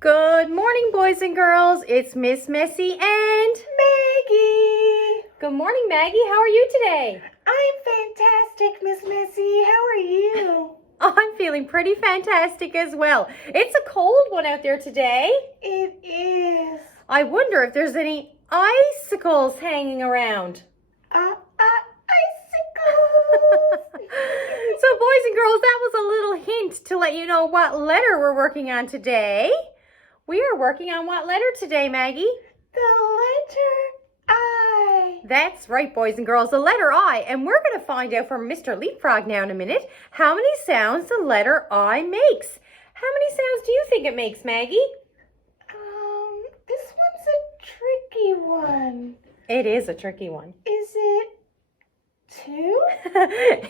Good morning, boys and girls. It's Miss Missy and Maggie! good morning, Maggie. How are you today? I'm fantastic, Miss Missy. How are you? I'm feeling pretty fantastic as well. It's a cold one out there today. It is. I wonder if there's any icicles hanging around. Icicles! So, boys and girls, that was a little hint to let you know what letter we're working on today. We are working on what letter today, Maggie? The letter I. That's right, boys and girls, the letter I. And we're going to find out from Mr. Leapfrog now in a minute how many sounds the letter I makes. How many sounds do you think it makes, Maggie? This one's a tricky one. It is a tricky one. Is it 2?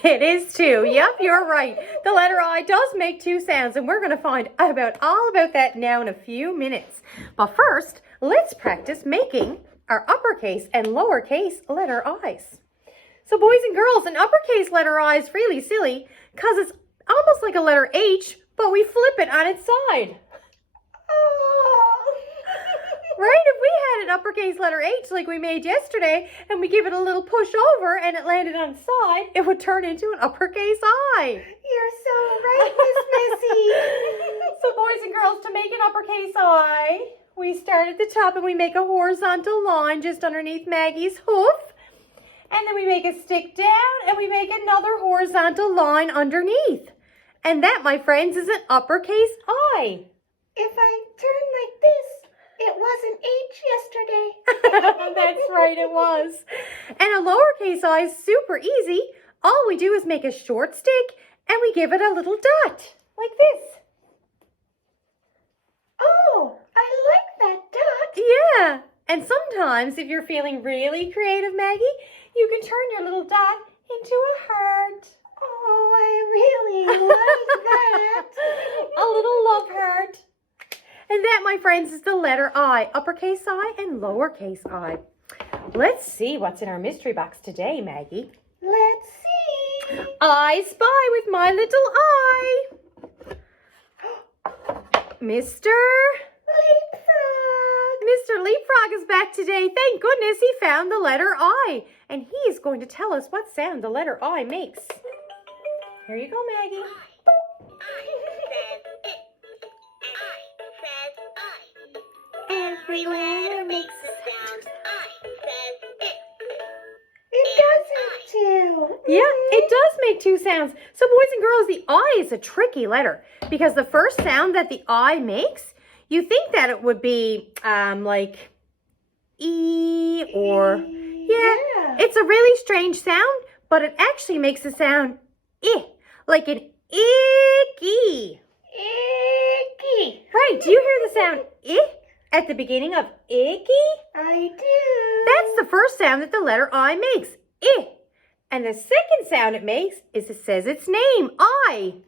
It is 2. Yep, you're right. The letter I does make 2 sounds, and we're going to find all about that now in a few minutes. But first, let's practice making our uppercase and lowercase letter I's. So, boys and girls, an uppercase letter I is really silly because it's almost like a letter H, but we flip it on its side. Right? If we had an uppercase letter H like we made yesterday and we give it a little push over and it landed on its side, it would turn into an uppercase I. You're so right, Miss Missy. So, boys and girls, to make an uppercase I, we start at the top and we make a horizontal line just underneath Maggie's hoof. And then we make a stick down and we make another horizontal line underneath. And that, my friends, is an uppercase I. If I turn like this, it was an H yesterday. That's right, it was. And a lowercase I is super easy. All we do is make a short stick and we give it a little dot, like this. Oh, I like that dot. Yeah. And sometimes, if you're feeling really creative, Maggie, you can turn your little dot into a heart. Oh, I really like that. A little love heart. And that, my friends, is the letter I, uppercase I and lowercase I. Let's see what's in our mystery box today, Maggie. Let's see. I spy with my little eye. Mr. Leapfrog. Mr. Leapfrog is back today. Thank goodness he found the letter I. And he is going to tell us what sound the letter I makes. Here you go, Maggie. Every letter makes a sound. I says it. It doesn't too. Yeah, it does make 2 sounds. So, boys and girls, the I is a tricky letter because the first sound that the I makes, you think that it would be like E or, yeah, it's a really strange sound, but it actually makes the sound I, like an icky. Icky. Right, do you hear the sound I at the beginning of icky? I do. That's the first sound that the letter I makes, I. And the second sound it makes is it says its name, I.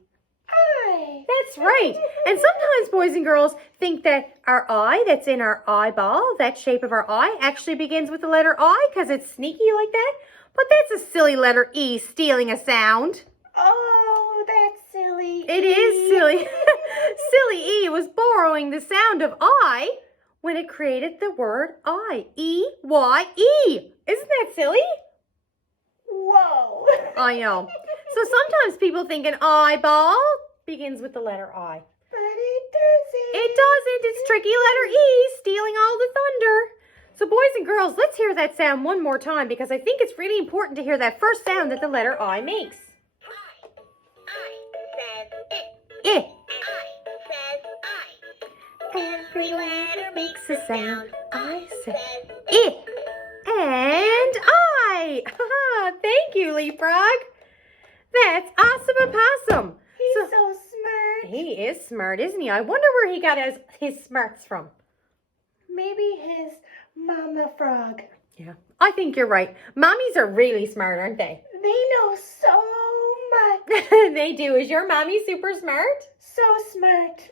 I. That's right. And sometimes boys and girls think that our eye that's in our eyeball, that shape of our eye, actually begins with the letter I because it's sneaky like that. But that's a silly letter E stealing a sound. Oh, that's silly. It is silly. Silly E was borrowing the sound of I when it created the word I. E-Y-E. Isn't that silly? Whoa. I know. So sometimes people think an eyeball begins with the letter I. But it doesn't. It doesn't. It's tricky letter E stealing all the thunder. So boys and girls, let's hear that sound one more time because I think it's really important to hear that first sound that the letter I makes. I says it. I. I says I. Every letter makes a sound. I say I. And I. Thank you, Leapfrog. That's awesome opossum. He's so smart. He is smart, isn't he? I wonder where he got his smarts from. Maybe his mama frog. Yeah, I think you're right. Mommies are really smart, aren't they? They know so much. They do. Is your mommy super smart? So smart.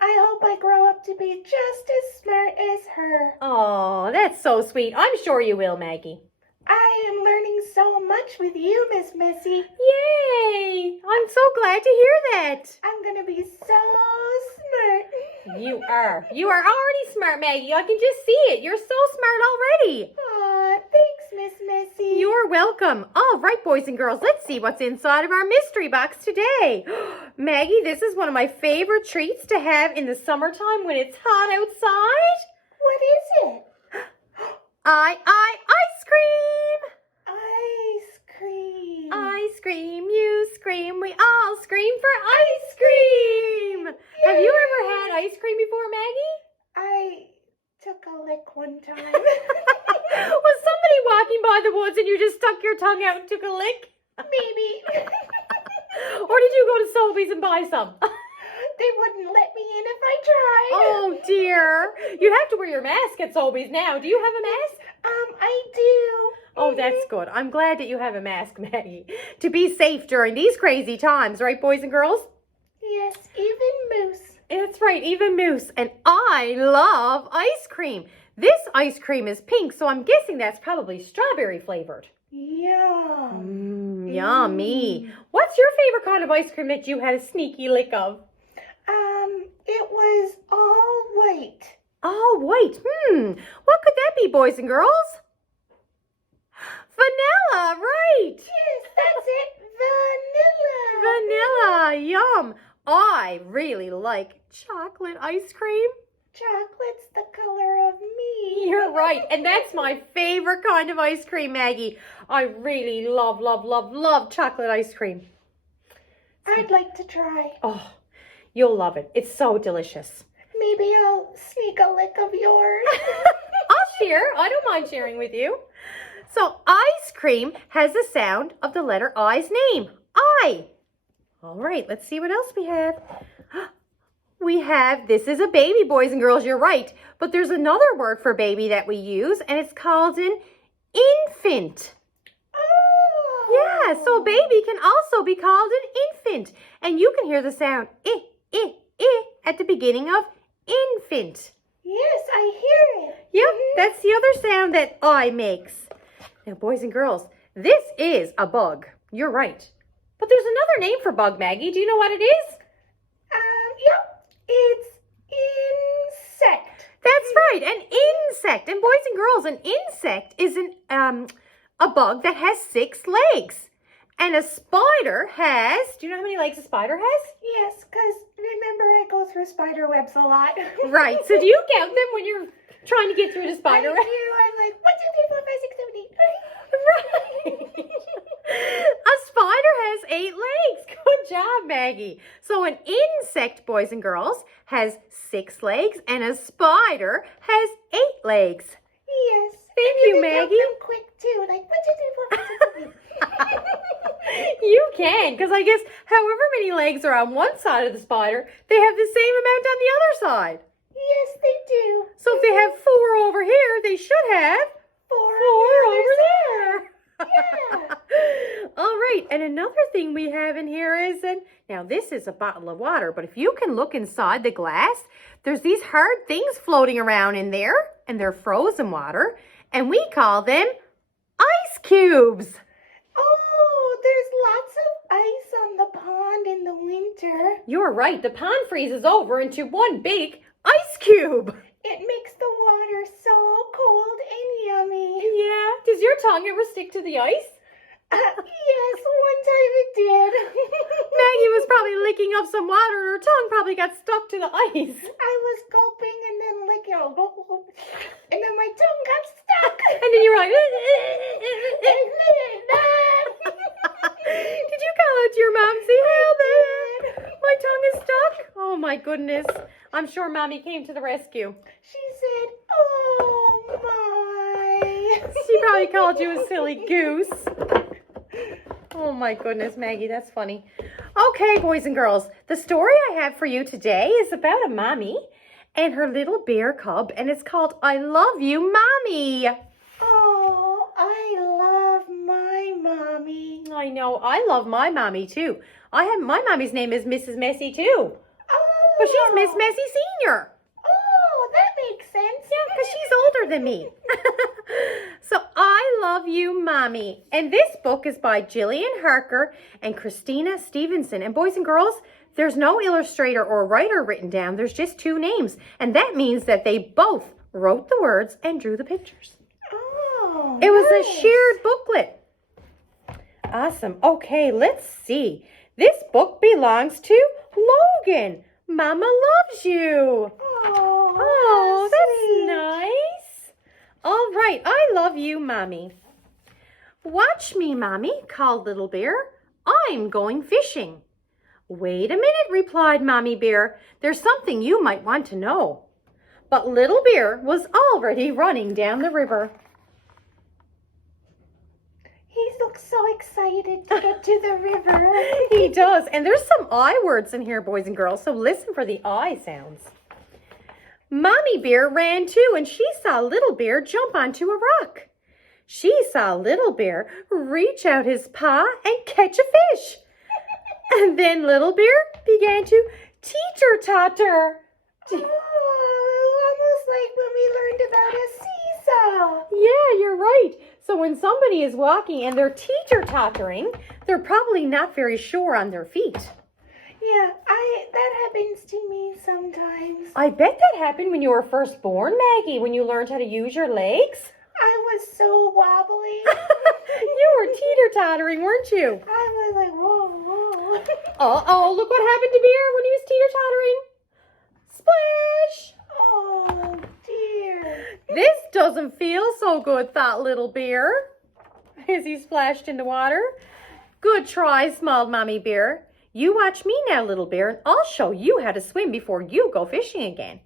I hope I grow up to be just as smart as her. Oh, that's so sweet. I'm sure you will, Maggie. I am learning so much with you, Miss Missy. Yay! I'm so glad to hear that. I'm going to be so smart. You are. You are already smart, Maggie. I can just see it. You're so smart already. Aw, thanks, Miss Missy. You're welcome. All right, boys and girls, let's see what's inside of our mystery box today. Maggie, this is one of my favorite treats to have in the summertime when it's hot outside. What is it? Ice cream. Ice cream. Ice cream, you scream, we all scream for ice cream. Have you ever had ice cream before, Maggie? I took a lick one time. Was somebody walking by the woods and you just stuck your tongue out and took a lick? Maybe. Or did you go to Sobeys and buy some? They wouldn't let me in if I tried. Oh dear. You have to wear your mask at Sobeys now. Do you have a mask? I do. Oh, that's good. I'm glad that you have a mask, Maggie. To be safe during these crazy times, right, boys and girls? Yes, even Moose. That's right, even Moose. And I love ice cream. This ice cream is pink, so I'm guessing that's probably strawberry flavored. Yum. Yummy. What's your favorite kind of ice cream that you had a sneaky lick of? It was all white. All white. What could that be, boys and girls? Vanilla, right. Yes, that's it. Vanilla. Vanilla, yum. I really like chocolate ice cream. Chocolate's the color of me. You're right. And that's my favorite kind of ice cream, Maggie. I really love, love, love, love chocolate ice cream. I'd like to try. Oh, you'll love it. It's so delicious. Maybe I'll sneak a lick of yours. I'll share. I don't mind sharing with you. So ice cream has the sound of the letter I's name. I. All right, let's see what else we have. We have, this is a baby, boys and girls, you're right. But there's another word for baby that we use, and it's called an infant. Oh. Yeah, so a baby can also be called an infant. And you can hear the sound at the beginning of infant. Yes, I hear it. Yep, that's the other sound that I makes. Now, boys and girls, this is a bug. You're right. But there's another name for bug, Maggie. Do you know what it is? Yep, it's insect. That's right, an insect. And boys and girls, an insect is a bug that has 6 legs. And a spider has, do you know how many legs a spider has? Yes, because remember I go through spider webs a lot. Right, so do you count them when you're trying to get through the spider web? I do. I'm like, 1, 2, 3, 4, 5, 6, 7, 8. Right. A spider has 8 legs. Good job, Maggie. So an insect, boys and girls, has 6 legs, and a spider has 8 legs. Yes. Thank and you, can count Maggie. them quick too, like 1, 2, 3, 4, 5, 6, 7, 8. You can, because I guess however many legs are on one side of the spider, they have the same amount on the other side. Yes, they do. So if they have 4 over here, they should have 4 over there. Yeah. All right, and another thing we have in here is, now this is a bottle of water, but if you can look inside the glass, there's these hard things floating around in there, and they're frozen water, and we call them ice cubes. Oh, there's lots of ice on the pond in the winter. You're right, the pond freezes over into one big ice cube. It makes the water so cold and yummy. Yeah, does your tongue ever stick to the ice? Yes, one time it did. Maggie was probably licking up some water and her tongue probably got stuck to the ice. I was gulping and then licking, and then my tongue got stuck. And then you were like, Did did you call out to your mom and say, help, my tongue is stuck? Oh my goodness. I'm sure Mommy came to the rescue. She said, oh my. She probably called you a silly goose. Oh my goodness, Maggie, that's funny. Okay, boys and girls, the story I have for you today is about a mommy and her little bear cub, and it's called I Love You, Mommy. Oh, I love my mommy. I know, I love my mommy too. My mommy's name is Mrs. Messy too. Oh. But she's Miss Messy Senior. Oh, that makes sense. Yeah, because she's older than me. So I Love You, Mommy. And this book is by Jillian Harker and Christina Stevenson. And boys and girls, There's no illustrator or writer written down. There's just two names. And that means that they both wrote the words and drew the pictures. Oh, It was nice. a shared booklet. Awesome. Okay, let's see. This book belongs to Logan. Mama loves you. Oh, that's nice. All right, I love you, Mommy. Watch me, Mommy, called Little Bear. I'm going fishing. Wait a minute, replied Mommy Bear. There's something you might want to know. But Little Bear was already running down the river. He looks so excited to get to the river. He does. And there's some I words in here, boys and girls, so listen for the I sounds. Mommy Bear ran too, and she saw Little Bear jump onto a rock. She saw Little Bear reach out his paw and catch a fish. And then Little Bear began to teeter-totter. Oh, almost like when we learned about a seesaw. Yeah, you're right. So when somebody is walking and they're teeter-tottering, they're probably not very sure on their feet. Yeah, that happens to me sometimes. I bet that happened when you were first born, Maggie, when you learned how to use your legs. I was so wobbly. You were teeter-tottering, weren't you? I was like, whoa, whoa. Uh-oh, look what happened to Bear when he was teeter-tottering. Splash! Oh, dear. This doesn't feel so good, thought Little Bear, as he splashed in the water. Good try, smiled Mommy Bear. You watch me now, Little Bear, and I'll show you how to swim before you go fishing again.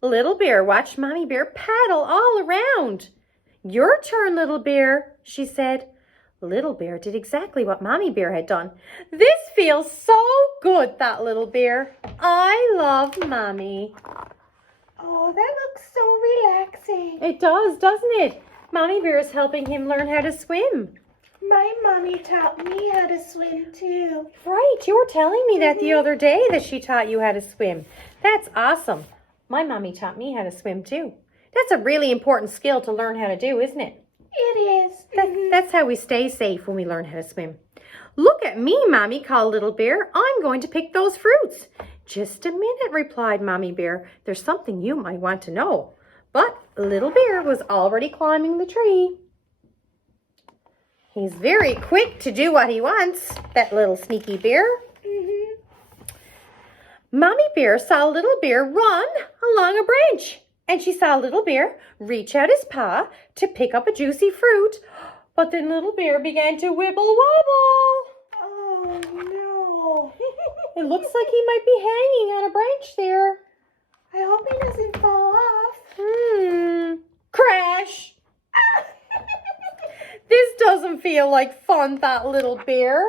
Little Bear watched Mommy Bear paddle all around. Your turn, Little Bear, she said. Little Bear did exactly what Mommy Bear had done. This feels so good, thought Little Bear. I love Mommy. Oh, that looks so relaxing. It does, doesn't it? Mommy Bear is helping him learn how to swim. My mommy taught me how to swim too. Right, you were telling me that the other day that she taught you how to swim. That's awesome. My mommy taught me how to swim too. That's a really important skill to learn how to do, isn't it? It is. That's how we stay safe when we learn how to swim. Look at me, Mommy, called Little Bear. I'm going to pick those fruits. Just a minute, replied Mommy Bear. There's something you might want to know. But Little Bear was already climbing the tree. He's very quick to do what he wants, that little sneaky bear. Mommy Bear saw Little Bear run along a branch, and she saw Little Bear reach out his paw to pick up a juicy fruit. But then Little Bear began to wibble wobble. Oh, no. It looks like he might be hanging on a branch there. I hope he doesn't fall off. Crash! This doesn't feel like fun, thought Little Bear.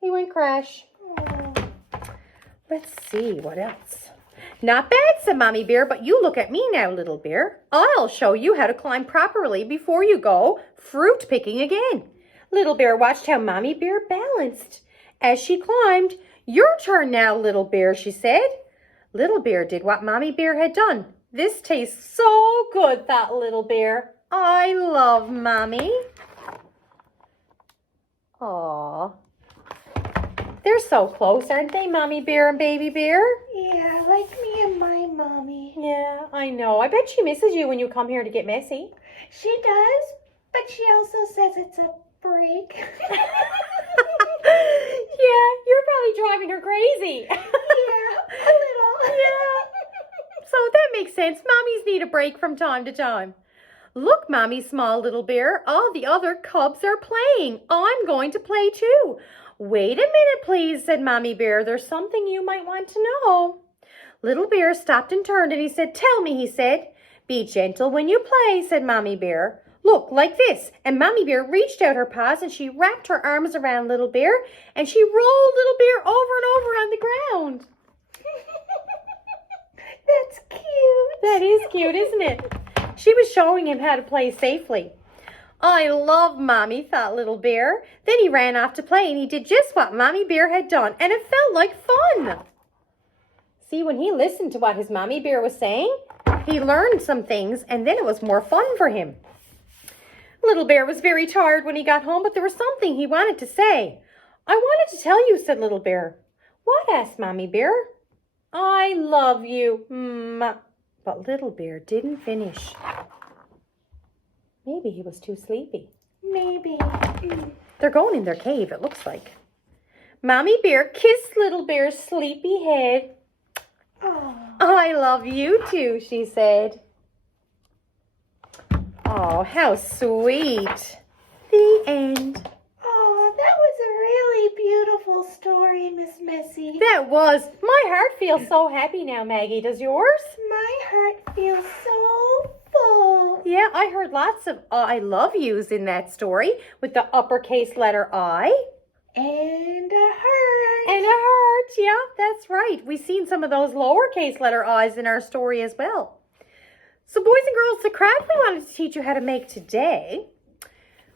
He went crash. Oh. Let's see, what else? Not bad, said Mommy Bear, but you look at me now, Little Bear. I'll show you how to climb properly before you go fruit picking again. Little Bear watched how Mommy Bear balanced as she climbed. Your turn now, Little Bear, she said. Little Bear did what Mommy Bear had done. This tastes so good, thought Little Bear. I love Mommy. Aw. They're so close, aren't they, Mommy Bear and Baby Bear? Yeah, like me and my mommy. Yeah, I know. I bet she misses you when you come here to get messy. She does, but she also says it's a break. Yeah, you're probably driving her crazy. Yeah, a little. Yeah. So that makes sense. Mommies need a break from time to time. Look, Mommy, small Little Bear, all the other cubs are playing. I'm going to play too. Wait a minute, please, said Mommy Bear. There's something you might want to know. Little Bear stopped and turned, and he said, Tell me, he said. Be gentle when you play, said Mommy Bear. Look, like this. And Mommy Bear reached out her paws, and she wrapped her arms around Little Bear, and she rolled Little Bear over and over on the ground. That's cute. That is cute, isn't it? She was showing him how to play safely. I love Mommy, thought Little Bear. Then he ran off to play, and he did just what Mommy Bear had done, and it felt like fun. See, when he listened to what his Mommy Bear was saying, he learned some things, and then it was more fun for him. Little Bear was very tired when he got home, but there was something he wanted to say. I wanted to tell you, said Little Bear. What? Asked Mommy Bear. I love you. But Little Bear didn't finish. Maybe he was too sleepy. Maybe. They're going in their cave, it looks like. Mommy Bear kissed Little Bear's sleepy head. Oh. I love you too, she said. Oh, how sweet. The end. Oh, that was a really beautiful story, Miss Missy. That was. My heart feels so happy now, Maggie. Does yours? My heart feels so full. Yeah, I heard lots of I love yous in that story with the uppercase letter I. And a heart. And a heart. Yeah, that's right. We've seen some of those lowercase letter I's in our story as well. So boys and girls, the craft we wanted to teach you how to make today,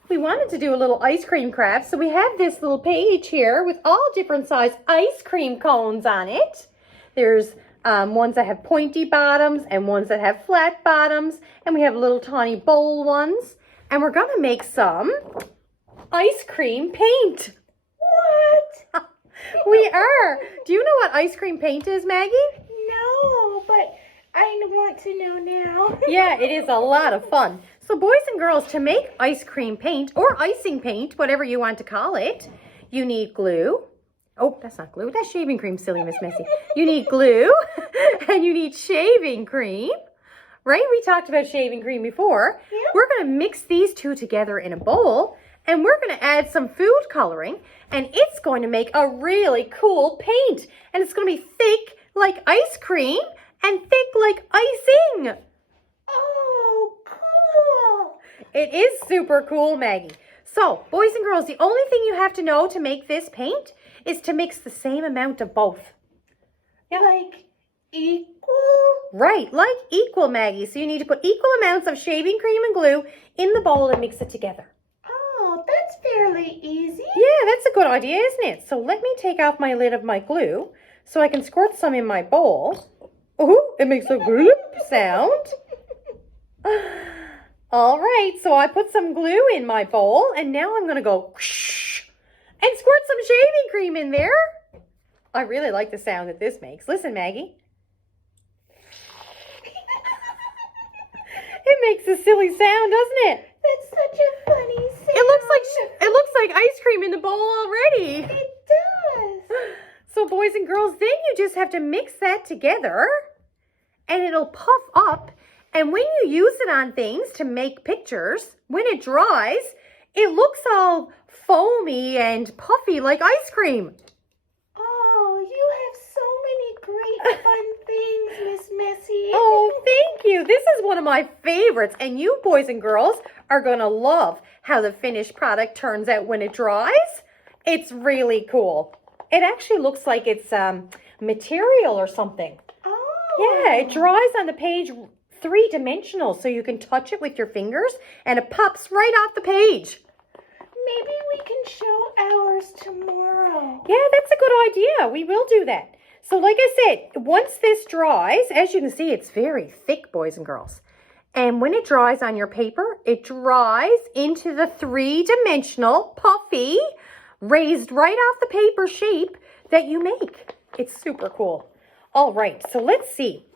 we wanted to do a little ice cream craft. So we have this little page here with all different size ice cream cones on it. There's ones that have pointy bottoms and ones that have flat bottoms. And we have little tiny bowl ones. And we're going to make some ice cream paint. What? We are. Do you know what ice cream paint is, Maggie? No, but I want to know now. Yeah, it is a lot of fun. So boys and girls, to make ice cream paint or icing paint, whatever you want to call it, you need glue. Oh, that's not glue. That's shaving cream, silly Miss Missy. You need glue and you need shaving cream. Right? We talked about shaving cream before. Yeah. We're going to mix these two together in a bowl and we're going to add some food coloring and it's going to make a really cool paint. And it's going to be thick like ice cream and thick like icing. Oh, cool. It is super cool, Maggie. So, boys and girls, the only thing you have to know to make this paint is to mix the same amount of both. Yeah. Like equal? Right, like equal, Maggie. So you need to put equal amounts of shaving cream and glue in the bowl and mix it together. Oh, that's fairly easy. Yeah, that's a good idea, isn't it? So let me take off my lid of my glue so I can squirt some in my bowl. Oh, it makes a gloop sound. All right, so I put some glue in my bowl and now I'm going to go whoosh and squirt some shaving cream in there. I really like the sound that this makes. Listen, Maggie. It makes a silly sound, doesn't it? That's such a funny sound. It looks like ice cream in the bowl already. It does. So boys and girls, then you just have to mix that together and it'll puff up. And when you use it on things to make pictures, when it dries, it looks all foamy and puffy like ice cream. Oh, you have so many great fun things, Miss Missy. Oh, thank you. This is one of my favorites. And you boys and girls are going to love how the finished product turns out when it dries. It's really cool. It actually looks like it's material or something. Oh. Yeah, it dries on the page three-dimensional, so you can touch it with your fingers and it pops right off the page. Maybe we can show ours tomorrow. Yeah, that's a good idea. We will do that. So like I said, once this dries, as you can see, it's very thick, boys and girls. And when it dries on your paper, it dries into the three-dimensional, puffy, raised right off the paper shape that you make. It's super cool. All right, so let's see.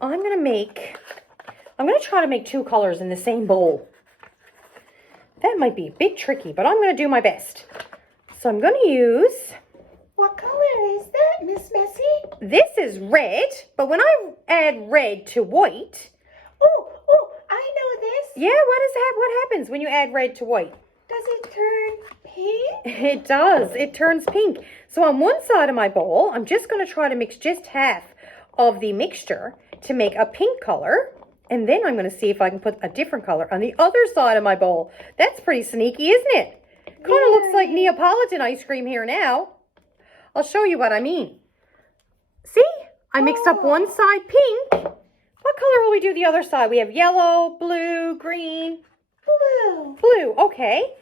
I'm going to try to make two colors in the same bowl. That might be a bit tricky, but I'm going to do my best. So I'm going to use... What color is that, Miss Missy? This is red, but when I add red to white... Oh, I know this. Yeah, what happens when you add red to white? Does it turn pink? It does. It turns pink. So on one side of my bowl, I'm just going to try to mix just half of the mixture to make a pink color. And then I'm going to see if I can put a different color on the other side of my bowl. That's pretty sneaky, isn't it? Kind of looks like Neapolitan ice cream here now. I'll show you what I mean. See? I mixed up one side pink. What color will we do the other side? We have yellow, blue, green. Blue. Blue, okay.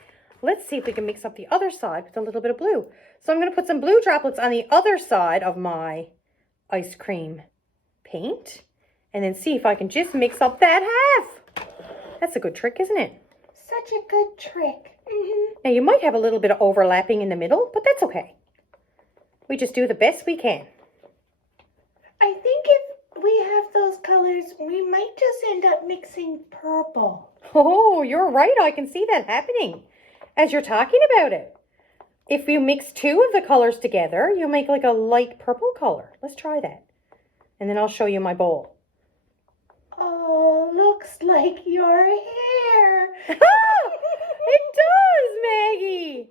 Let's see if we can mix up the other side with a little bit of blue. So I'm going to put some blue droplets on the other side of my ice cream paint. And then see if I can just mix up that half. That's a good trick, isn't it? Such a good trick. Now, you might have a little bit of overlapping in the middle, but that's okay. We just do the best we can. I think if we have those colors, we might just end up mixing purple. Oh, you're right. I can see that happening as you're talking about it. If you mix two of the colors together, you'll make like a light purple color. Let's try that. And then I'll show you my bowl. Oh, looks like your hair. It does, Maggie.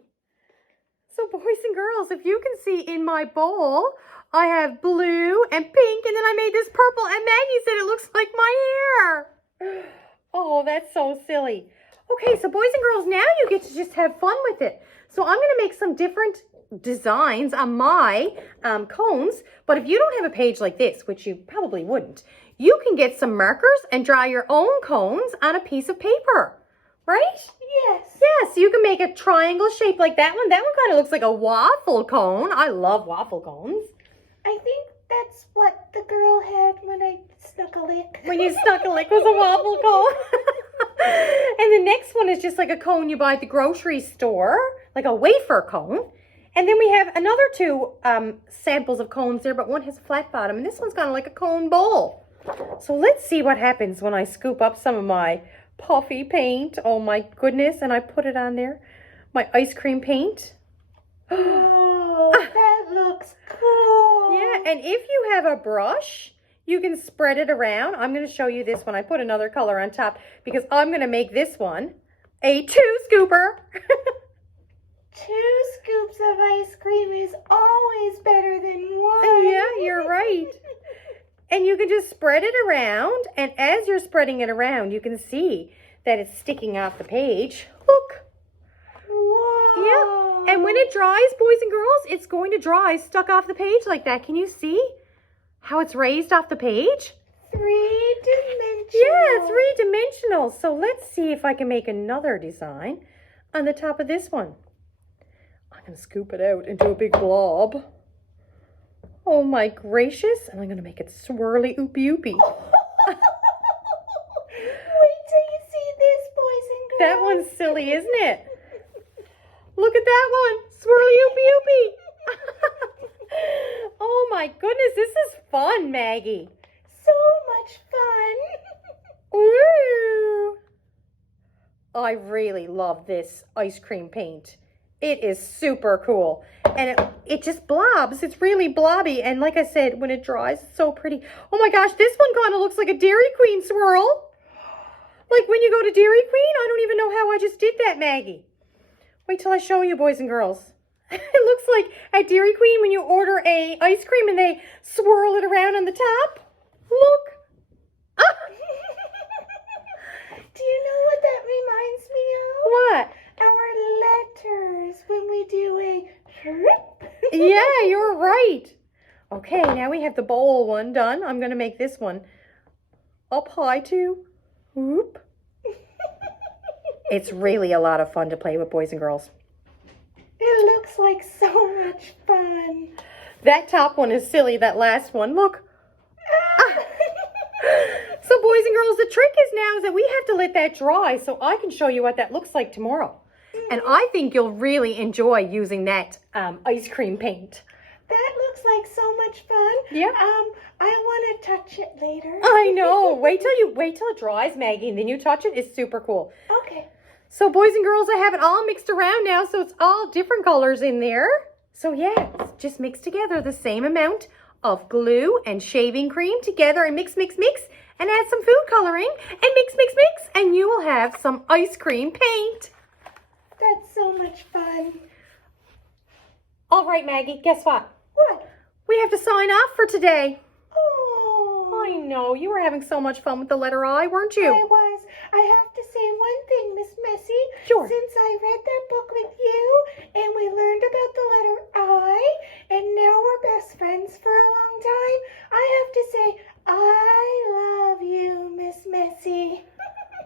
So boys and girls, if you can see in my bowl, I have blue and pink, and then I made this purple, and Maggie said it looks like my hair. Oh, that's so silly. Okay, so boys and girls, now you get to just have fun with it. So I'm going to make some different designs on my cones, but if you don't have a page like this, which you probably wouldn't, you can get some markers and draw your own cones on a piece of paper, right? Yes. Yes, you can make a triangle shape like that one. That one kind of looks like a waffle cone. I love waffle cones. I think that's what the girl had when I snuck a lick. When you snuck a lick was a waffle cone. And the next one is just like a cone you buy at the grocery store, like a wafer cone. And then we have another two samples of cones there, but one has a flat bottom, and this one's kind of like a cone bowl. So let's see what happens when I scoop up some of my puffy paint. Oh my goodness, and I put it on there. My ice cream paint. Oh, that looks cool. Yeah, and if you have a brush, you can spread it around. I'm going to show you this one. I put another color on top because I'm going to make this one a two scooper. 2 scoops of ice cream is always better than 1. Yeah, you're right. And you can just spread it around, and as you're spreading it around, you can see that it's sticking off the page. Look. Whoa. Yeah, and when it dries, boys and girls, it's going to dry stuck off the page like that. Can you see how it's raised off the page? 3-dimensional. Yeah, 3-dimensional. So let's see if I can make another design on the top of this one. I'm going to scoop it out into a big blob. Oh my gracious. And I'm going to make it swirly oopy oopy. Wait till you see this, boys and girls. That one's silly, isn't it? Look at that one. Swirly oopy oopy. Oh my goodness, this is fun, Maggie. So much fun. Woo! I really love this ice cream paint. It is super cool. And it just blobs. It's really blobby. And like I said, when it dries, it's so pretty. Oh my gosh, this one kind of looks like a Dairy Queen swirl. Like when you go to Dairy Queen, I don't even know how I just did that, Maggie. Wait till I show you, boys and girls. It looks like at Dairy Queen when you order a ice cream and they swirl it around on the top. Look. Ah. Do you know what that reminds me of? What? Our letters when we do a trip. Yeah, you're right. Okay, now we have the bowl one done. I'm going to make this one up high too. Whoop. It's really a lot of fun to play with, boys and girls. It looks like so much fun. That top one is silly, that last one. Look. Ah. So, boys and girls, the trick is now is that we have to let that dry so I can show you what that looks like tomorrow. And I think you'll really enjoy using that ice cream paint. That looks like so much fun. Yeah. I want to touch it later. I know. Wait till it dries, Maggie, and then you touch it. It's super cool. Okay. So, boys and girls, I have it all mixed around now, so it's all different colors in there. So, yeah, just mix together the same amount of glue and shaving cream together and mix, mix, mix, and add some food coloring and mix, mix, mix, and you will have some ice cream paint. That's so much fun. All right, Maggie, guess what? What? We have to sign off for today. Oh. I know. You were having so much fun with the letter I, weren't you? I was. I have to say one thing, Miss Messy. Sure. Since I read that book with you and we learned about the letter I, and now we're best friends for a long time, I have to say, I love you, Miss Messy.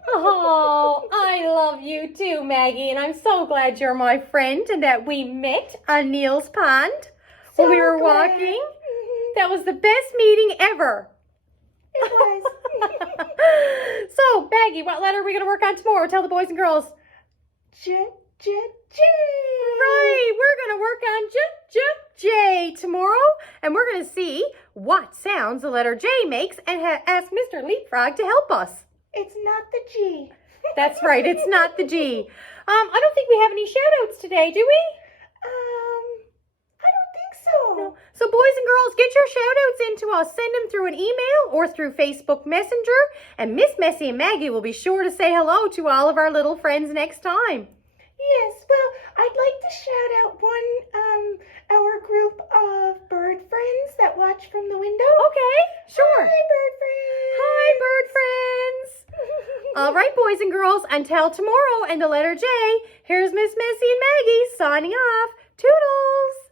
Oh, I love you too, Maggie, and I'm so glad you're my friend and that we met on Neil's Pond when we were glad. walking. That was the best meeting ever. It was. So, Maggie, what letter are we going to work on tomorrow? Tell the boys and girls. Right, we're going to work on J tomorrow, and we're going to see what sounds the letter J makes and ask Mr. Leapfrog to help us. It's not the G. That's right, it's not the G. I don't think we have any shout-outs today, do we? I don't think so. No. So boys and girls, get your shout-outs into us. Send them through an email or through Facebook Messenger, and Miss Messie and Maggie will be sure to say hello to all of our little friends next time. Yes, well, I'd like to shout out our group of bird friends that watch from the window. Okay, sure. Hi, bird friends. Hi, bird friends. All right, boys and girls, until tomorrow and the letter J, here's Miss Messie and Maggie signing off. Toodles.